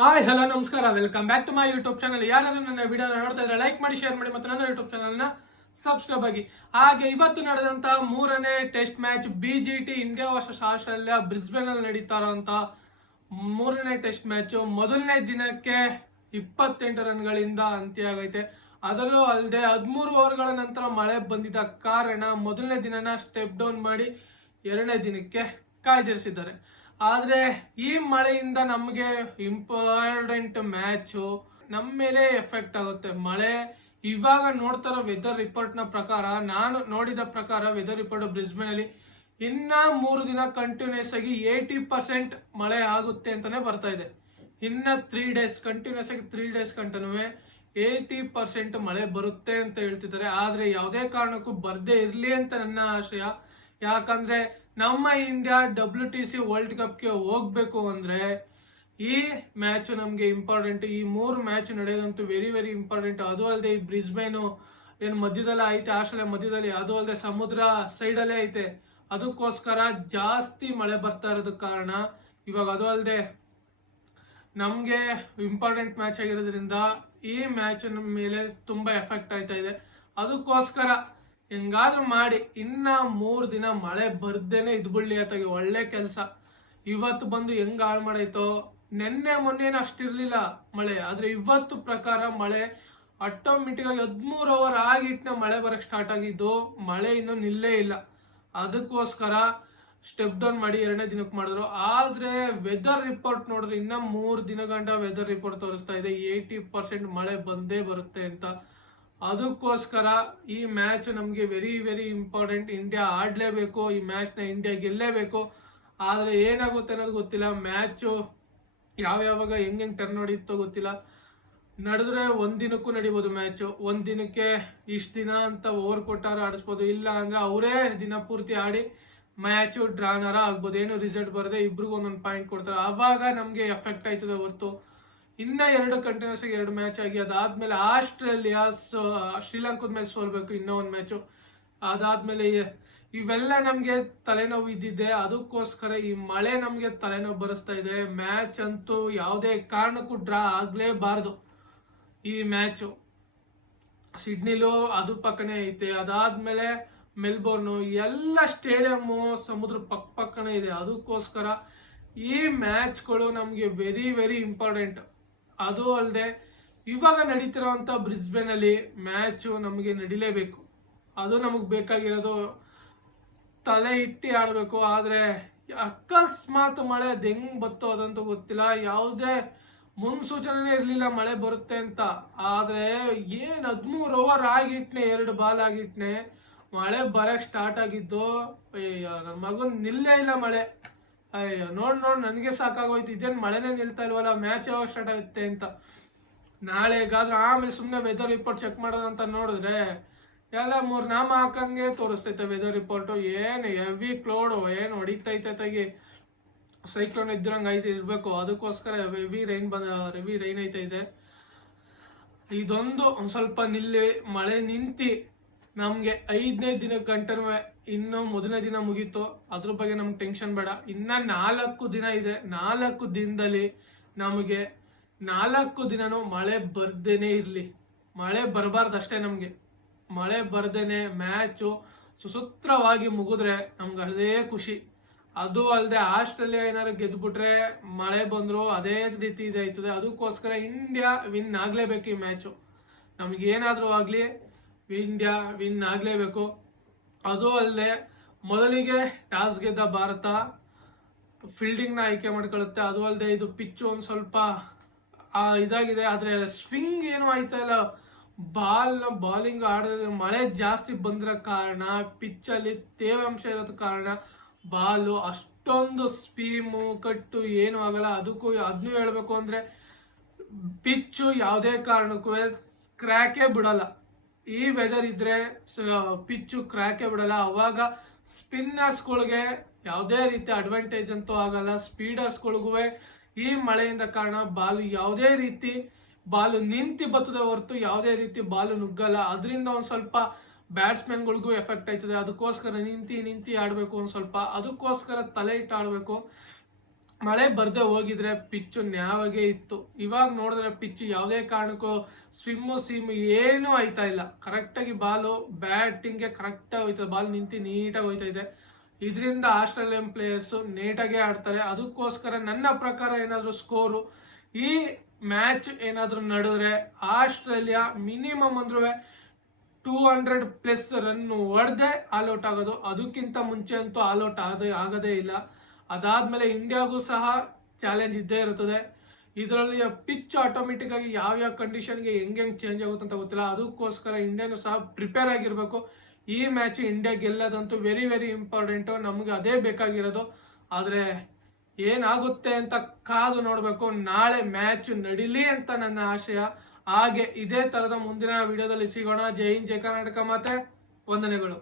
Hi hello ನಮಸ್ಕಾರ, welcome back to my YouTube channel. ಯಾರಾದ್ರೂ ನನ್ನ ವಿಡಿಯೋನ ನೋಡ್ತಾ ಇದ್ರೆ ಲೈಕ್ ಮಾಡಿ, ಶೇರ್ ಮಾಡಿ ಮತ್ತು ನನ್ನ ಯೂಟ್ಯೂಬ್ ಚಾನಲ್ನ ಸಬ್ಸ್ಕ್ರೈಬ್ ಆಗಿ. ಹಾಗೆ ಇವತ್ತು ನಡೆದಂತ ಮೂರನೇ test match BGT India versus Australia Brisbane ಅಲ್ಲಿ ನಡೀತಾ ಇರುವಂತ ಮೂರನೇ ಟೆಸ್ಟ್ ಮ್ಯಾಚ್ ಮೊದಲನೇ ದಿನಕ್ಕೆ 28 ರನ್ಗಳಿಂದ ಅಂತ್ಯ ಆಗೈತೆ. ಅದರಲ್ಲೂ ಅಲ್ಲದೆ 13 ಓವರ್ಗಳ ನಂತರ ಮಳೆ ಬಂದಿದ್ದ ಕಾರಣ ಮೊದಲನೇ ದಿನನ ಸ್ಟೆಪ್ ಡೌನ್ ಮಾಡಿ ಎರಡನೇ ದಿನಕ್ಕೆ ಕಾಯ್ದಿರಿಸಿದ್ದಾರೆ. ಆದ್ರೆ ಈ ಮಳೆಯಿಂದ ನಮಗೆ ಇಂಪಾರ್ಟೆಂಟ್ ಮ್ಯಾಚು ನಮ್ಮ ಮೇಲೆ ಎಫೆಕ್ಟ್ ಆಗುತ್ತೆ. ಮಳೆ ಇವಾಗ ನೋಡ್ತಾರೋ ವೆದರ್ ರಿಪೋರ್ಟ್ ನ ಪ್ರಕಾರ, ನಾನು ನೋಡಿದ ಪ್ರಕಾರ ವೆದರ್ ರಿಪೋರ್ಟ್ ಬ್ರಿಸ್ಬೇನ್ ಅಲ್ಲಿ ಇನ್ನ 3 ದಿನ ಕಂಟಿನ್ಯೂಸ್ ಆಗಿ 80% ಮಳೆ ಆಗುತ್ತೆ ಅಂತಾನೆ ಬರ್ತಾ ಇದೆ. ಇನ್ನ 3 ಡೇಸ್ ಕಂಟಿನ್ಯೂಸ್ ಆಗಿ 3 ಡೇಸ್ ಕಂಟಿನ್ಯೂ 80% ಮಳೆ ಬರುತ್ತೆ ಅಂತ ಹೇಳ್ತಿದ್ದಾರೆ. ಆದ್ರೆ ಯಾವುದೇ ಕಾರಣಕ್ಕೂ ಬರ್ದೇ ಇರ್ಲಿ ಅಂತ ನನ್ನ ಆಶಯ. ಯಾಕಂದ್ರೆ ನಮ್ಮ ಇಂಡಿಯಾ WTC ವರ್ಲ್ಡ್ ಕಪ್ಗೆ ಹೋಗ್ಬೇಕು ಅಂದ್ರೆ ಈ ಮ್ಯಾಚ್ ನಮ್ಗೆ ಇಂಪಾರ್ಟೆಂಟ್. ಈ 3 ಮ್ಯಾಚ್ ನಡೆಯೋದಂತೂ ವೆರಿ ವೆರಿ ಇಂಪಾರ್ಟೆಂಟ್. ಅದು ಅಲ್ಲದೆ ಈ ಬ್ರಿಸ್ಬೇನು ಏನ್ ಮಧ್ಯದಲ್ಲೇ ಐತೆ, ಆಸ್ಟ್ರೇಲಿಯಾ ಮಧ್ಯದಲ್ಲಿ, ಅದು ಅಲ್ಲದೆ ಸಮುದ್ರ ಸೈಡ್ ಅಲ್ಲೇ ಐತೆ. ಅದಕ್ಕೋಸ್ಕರ ಜಾಸ್ತಿ ಮಳೆ ಬರ್ತಾ ಇರೋದಕ್ ಕಾರಣ ಇವಾಗ ಅದು ಅಲ್ಲದೆ ನಮ್ಗೆ ಇಂಪಾರ್ಟೆಂಟ್ ಮ್ಯಾಚ್ ಆಗಿರೋದ್ರಿಂದ ಈ ಮ್ಯಾಚ್ ಮೇಲೆ ತುಂಬಾ ಎಫೆಕ್ಟ್ ಆಯ್ತಾ ಇದೆ. ಅದಕ್ಕೋಸ್ಕರ ಹೆಂಗಾದ್ರೂ ಮಾಡಿ ಇನ್ನ 3 ದಿನ ಮಳೆ ಬರ್ದೇನೆ ಇದ್ಬಿಡ್ಲಿ ಆತಾಗಿ ಒಳ್ಳೆ ಕೆಲಸ. ಇವತ್ತು ಬಂದು ಹೆಂಗ್ ಹಾಳು ಮಾಡೈತೋ, ನೆನ್ನೆ ಮೊನ್ನೆನ ಅಷ್ಟಿರ್ಲಿಲ್ಲ ಮಳೆ, ಆದ್ರೆ ಇವತ್ತು ಪ್ರಕಾರ ಮಳೆ ಆಟೋಮೆಟಿಕ್ ಆಗಿ 13 ಓವರ್ ಆಗಿಟ್ನ ಮಳೆ ಬರಕ್ ಸ್ಟಾರ್ಟ್ ಆಗಿದ್ದು, ಮಳೆ ಇನ್ನೂ ನಿಲ್ಲೇ ಇಲ್ಲ. ಅದಕ್ಕೋಸ್ಕರ ಸ್ಟೆಪ್ ಡೌನ್ ಮಾಡಿ ಎರಡನೇ ದಿನಕ್ಕೆ ಮಾಡಿದ್ರು. ಆದ್ರೆ ವೆದರ್ ರಿಪೋರ್ಟ್ ನೋಡಿದ್ರೆ ಇನ್ನ 3 ದಿನ ಗಂಟ ವೆದರ್ ರಿಪೋರ್ಟ್ ತೋರಿಸ್ತಾ ಇದೆ 80% ಮಳೆ ಬಂದೇ ಬರುತ್ತೆ ಅಂತ. ಅದಕ್ಕೋಸ್ಕರ ಈ ಮ್ಯಾಚ್ ನಮಗೆ ವೆರಿ ವೆರಿ ಇಂಪಾರ್ಟೆಂಟ್. ಇಂಡಿಯಾ ಆಡ್ಲೇಬೇಕು, ಈ ಮ್ಯಾಚ್ ನ ಇಂಡಿಯಾ ಗೆಲ್ಲೇಬೇಕು. ಆದ್ರೆ ಏನಾಗುತ್ತೆ ಅನ್ನೋದು ಗೊತ್ತಿಲ್ಲ. ಮ್ಯಾಚು ಯಾವಾಗ ಹೆಂಗ್ ಟರ್ನ್ ಹೊಡಿಯುತ್ತೋ ಗೊತ್ತಿಲ್ಲ. ನಡೆದ್ರೆ ಒಂದಿನಕ್ಕೂ ನಡಿಬೋದು ಮ್ಯಾಚ್. ದಿನಕ್ಕೆ ಇಷ್ಟ ದಿನ ಅಂತ ಓವರ್ ಕೊಟ್ಟಾರ ಆಡಿಸ್ಬೋದು, ಇಲ್ಲ ಅಂದ್ರೆ ಅವರೇ ದಿನ ಪೂರ್ತಿ ಆಡಿ ಮ್ಯಾಚು ಡ್ರಾನರ ಆಗ್ಬೋದು. ಏನು ರಿಸಲ್ಟ್ ಬರದೆ ಇಬ್ರಿಗೂ ಒಂದೊಂದು ಪಾಯಿಂಟ್ ಕೊಡ್ತಾರೆ. ಆವಾಗ ನಮ್ಗೆ ಎಫೆಕ್ಟ್ ಆಯ್ತದೆ ಹೊರ್ತು ಇನ್ನ 2 ಕಂಟಿನ್ಯೂಸ್ ಆಗಿ 2 ಮ್ಯಾಚ್ ಆಗಿ ಅದಾದ್ಮೇಲೆ ಆಸ್ಟ್ರೇಲಿಯಾ ಶ್ರೀಲಂಕಾದ ಮೇಲೆ ಸೋಲ್ಬೇಕು ಇನ್ನೂ ಒಂದು ಮ್ಯಾಚು. ಅದಾದ್ಮೇಲೆ ಇವೆಲ್ಲ ನಮ್ಗೆ ತಲೆನೋವು ಇದ್ದಿದೆ. ಅದಕ್ಕೋಸ್ಕರ ಈ ಮಳೆ ನಮ್ಗೆ ತಲೆನೋವು ಬರೆಸ್ತಾ ಇದೆ. ಮ್ಯಾಚ್ ಅಂತೂ ಯಾವುದೇ ಕಾರಣಕ್ಕೂ ಡ್ರಾ ಆಗ್ಲೇಬಾರ್ದು. ಈ ಮ್ಯಾಚು ಸಿಡ್ನಿಲು ಅದು ಪಕ್ಕನೆ ಐತೆ, ಅದಾದ್ಮೇಲೆ ಮೆಲ್ಬೋರ್ನು, ಎಲ್ಲ ಸ್ಟೇಡಿಯಮ್ಮು ಸಮುದ್ರ ಪಕ್ಕನೇ ಇದೆ. ಅದಕ್ಕೋಸ್ಕರ ಈ ಮ್ಯಾಚ್ಗಳು ನಮ್ಗೆ ವೆರಿ ವೆರಿ ಇಂಪಾರ್ಟೆಂಟ್. ಅದು ಅಲ್ಲದೆ ಇವಾಗ ನಡೀತಿರೋಂಥ ಬ್ರಿಸ್ಬೇನ್ ಅಲ್ಲಿ ಮ್ಯಾಚು ನಮಗೆ ನಡಿಲೇಬೇಕು. ಅದು ನಮಗ್ ಬೇಕಾಗಿರೋದು. ತಲೆ ಇಟ್ಟಿ ಆಡ್ಬೇಕು. ಆದ್ರೆ ಅಕಸ್ಮಾತ್ ಮಳೆ ಅದ್ ಹೆಂಗ್ ಬತ್ತೋ ಅದಂತೂ ಗೊತ್ತಿಲ್ಲ. ಯಾವುದೇ ಮುನ್ಸೂಚನೆ ಇರ್ಲಿಲ್ಲ ಮಳೆ ಬರುತ್ತೆ ಅಂತ. ಆದ್ರೆ ಏನ್ 13 ಓವರ್ ಆಗಿಟ್ನೆ, 2 ಬಾಲ್ ಆಗಿಟ್ನೆ ಮಳೆ ಬರಕ್ ಸ್ಟಾರ್ಟ್ ಆಗಿದ್ದು. ಅಯ್ಯೋ ನನ್ನ ಮಗನ್ ನಿಲ್ಲೇ ಇಲ್ಲ ಮಳೆ. ಅಯ್ಯೋ ನೋಡ್ ನನಗೆ ಸಾಕಾಗೋಯ್ತು. ಇದೇನ್ ಮಳೆನೇ ನಿಲ್ತಾ ಇಲ್ವಲ್ಲ, ಮ್ಯಾಚ್ ಯಾವಾಗ ಸ್ಟಾರ್ಟ್ ಆಗುತ್ತೆ ಅಂತ. ನಾಳೆಗಾದ್ರೂ ಆಮೇಲೆ ಸುಮ್ಮನೆ ವೆದರ್ ರಿಪೋರ್ಟ್ ಚೆಕ್ ಮಾಡೋದಂತ ನೋಡಿದ್ರೆ ಎಲ್ಲ 3 ನಾಮ ಹಾಕಂಗೆ ತೋರಿಸ್ತೈತೆ ವೆದರ್ ರಿಪೋರ್ಟ್. ಏನ್ ಹೆವಿ ಕ್ಲೌಡ್ ಏನ್ ಹೊಡಿತೈತೆ ತಾಗಿ, ಸೈಕ್ಲೋನ್ ಇದ್ರಂಗ ಐತೆ ಇರ್ಬೇಕು. ಅದಕ್ಕೋಸ್ಕರ ಹೆವಿ ರೈನ್ ಐತೆ ಇದೆ. ಇದೊಂದು ಒಂದ್ ಸ್ವಲ್ಪ ನಿಲ್ಲಿ, ಮಳೆ ನಿಂತಿ ನಮ್ಗೆ 5ನೇ ದಿನ ಕಂಟಿನ್ಯೂ. ಇನ್ನು ಮೊದಲನೇ ದಿನ ಮುಗೀತು, ಅದ್ರ ಬಗ್ಗೆ ನಮ್ಗೆ ಟೆನ್ಷನ್ ಬೇಡ. ಇನ್ನ 4 ದಿನ ಇದೆ. 4 ದಿನದಲ್ಲಿ ನಮಗೆ 4 ದಿನನೂ ಮಳೆ ಬರ್ದೇನೆ ಇರ್ಲಿ. ಮಳೆ ಬರಬಾರ್ದಷ್ಟೇ ನಮ್ಗೆ. ಮಳೆ ಬರ್ದೇನೆ ಮ್ಯಾಚು ಸುಸೂತ್ರವಾಗಿ ಮುಗಿದ್ರೆ ನಮ್ಗೆ ಅದೇ ಖುಷಿ. ಅದು ಅಲ್ಲದೆ ಆಸ್ಟ್ರೇಲಿಯಾ ಏನಾದ್ರು ಗೆದ್ಬಿಟ್ರೆ ಮಳೆ ಬಂದ್ರು ಅದೇ ರೀತಿ ಇದಾಯ್ತದೆ. ಅದಕ್ಕೋಸ್ಕರ ಇಂಡಿಯಾ ವಿನ್ ಆಗ್ಲೇಬೇಕು ಈ ಮ್ಯಾಚು. ನಮ್ಗೆ ಏನಾದ್ರೂ ಆಗ್ಲಿ ಇಂಡಿಯಾ ವಿನ್ ಆಗ್ಲೇಬೇಕು. ಅದು ಅಲ್ಲದೆ ಮೊದಲಿಗೆ ಟಾಸ್ ಗೆದ್ದ ಭಾರತ ಫೀಲ್ಡಿಂಗ್ ನ ಆಯ್ಕೆ ಮಾಡ್ಕೊಳ್ಳುತ್ತೆ. ಅದು ಅಲ್ಲದೆ ಇದು ಪಿಚ್ಚು ಒಂದ್ ಸ್ವಲ್ಪ ಇದಾಗಿದೆ. ಆದ್ರೆ ಸ್ವಿಂಗ್ ಏನು ಆಯ್ತಾ ಇಲ್ಲ. ಬಾಲಿಂಗ್ ಆಡೋದ್ರೆ ಮಳೆ ಜಾಸ್ತಿ ಬಂದ್ರ ಕಾರಣ, ಪಿಚ್ ಅಲ್ಲಿ ತೇವಾಂಶ ಇರೋದ ಕಾರಣ ಬಾಲು ಅಷ್ಟೊಂದು ಸ್ಪೀಮು ಕಟ್ಟು ಏನು ಆಗಲ್ಲ. ಅದನ್ನೂ ಹೇಳ್ಬೇಕು ಅಂದ್ರೆ ಪಿಚ್ಚು ಯಾವುದೇ ಕಾರಣಕ್ಕೂ ಕ್ರ್ಯಾಕೇ ಬಿಡಲ್ಲ. ಈ ವೆದರ್ ಇದ್ರೆ ಪಿಚ್ಚು ಕ್ರ್ಯಾಕೇ ಬಿಡಲ್ಲ. ಅವಾಗ ಸ್ಪಿನ್ನರ್ಸ್ಗಳಿಗೆ ಯಾವುದೇ ರೀತಿ ಅಡ್ವಾಂಟೇಜ್ ಅಂತೂ ಆಗಲ್ಲ. ಸ್ಪೀಡರ್ಸ್ಗಳಿಗೂ ಈ ಮಳೆಯಿಂದ ಕಾರಣ ಯಾವುದೇ ರೀತಿ ಬಾಲು ನಿಂತಿ ಬರ್ತದೆ ಹೊರತು ಯಾವುದೇ ರೀತಿ ಬಾಲು ನುಗ್ಗಲ್ಲ. ಅದರಿಂದ ಒಂದ್ ಸ್ವಲ್ಪ ಬ್ಯಾಟ್ಸ್ಮನ್ಗಳಿಗೂ ಎಫೆಕ್ಟ್ ಆಯ್ತದೆ. ಅದಕ್ಕೋಸ್ಕರ ನಿಂತಿ ಆಡ್ಬೇಕು ಒಂದ್ ಸ್ವಲ್ಪ. ಅದಕ್ಕೋಸ್ಕರ ತಲೆ ಇಟ್ಟು ಆಡ್ಬೇಕು. ಮಳೆ ಬರ್ದೆ ಹೋಗಿದ್ರೆ ಪಿಚ್ಚು ನ್ಯಾವಾಗೆ ಇತ್ತು. ಇವಾಗ ನೋಡಿದ್ರೆ ಪಿಚ್ ಯಾವುದೇ ಕಾರಣಕ್ಕೂ ಸೀಮು ಏನೂ ಆಯ್ತಾ ಇಲ್ಲ. ಕರೆಕ್ಟಾಗಿ ಬಾಲು ಬ್ಯಾಟಿಂಗ್ಗೆ ಕರೆಕ್ಟಾಗಿ ಹೋಯ್ತದೆ, ಬಾಲ್ ನಿಂತು ನೀಟಾಗಿ ಹೋಯ್ತಾ ಇದೆ. ಇದರಿಂದ ಆಸ್ಟ್ರೇಲಿಯನ್ ಪ್ಲೇಯರ್ಸು ನೀಟಾಗೆ ಆಡ್ತಾರೆ. ಅದಕ್ಕೋಸ್ಕರ ನನ್ನ ಪ್ರಕಾರ ಏನಾದರೂ ಸ್ಕೋರು ಈ ಮ್ಯಾಚ್ ಏನಾದರೂ ನಡೆದ್ರೆ ಆಸ್ಟ್ರೇಲಿಯಾ ಮಿನಿಮಮ್ ಅಂದ್ರೂ 200+ ರನ್ ಹೊಡೆದೇ ಆಲ್ಔಟ್ ಆಗೋದು. ಅದಕ್ಕಿಂತ ಮುಂಚೆ ಅಂತೂ ಆಲ್ಔಟ್ ಆಗೋದೇ ಇಲ್ಲ. ಅದಾದ್ಮೇಲೆ ಇಂಡಿಯಾಗೂ ಸಹ ಚಾಲೆಂಜ್ ಇದ್ದೇ ಇರುತ್ತದೆ. ಇದರಲ್ಲಿ ಪಿಚ್ ಆಟೋಮೆಟಿಕ್ ಆಗಿ ಯಾವ್ಯಾವ ಕಂಡೀಷನ್ಗೆ ಹೆಂಗೆ ಚೇಂಜ್ ಆಗುತ್ತೆ ಅಂತ ಗೊತ್ತಿಲ್ಲ. ಅದಕ್ಕೋಸ್ಕರ ಇಂಡಿಯಾನು ಸಹ ಪ್ರಿಪೇರ್ ಆಗಿರಬೇಕು. ಈ ಮ್ಯಾಚ್ ಇಂಡಿಯಾ ಗೆಲ್ಲೋದಂತೂ ವೆರಿ ವೆರಿ ಇಂಪಾರ್ಟೆಂಟು. ನಮ್ಗೆ ಅದೇ ಬೇಕಾಗಿರೋದು. ಆದರೆ ಏನಾಗುತ್ತೆ ಅಂತ ಕಾದು ನೋಡಬೇಕು. ನಾಳೆ ಮ್ಯಾಚ್ ನಡೀಲಿ ಅಂತ ನನ್ನ ಆಶಯ. ಹಾಗೆ ಇದೇ ತರದ ಮುಂದಿನ ವಿಡಿಯೋದಲ್ಲಿ ಸಿಗೋಣ. ಜೈ ಹಿಂದ್, ಜೈ ಕರ್ನಾಟಕ, ಮತ್ತೆ ವಂದನೆಗಳು.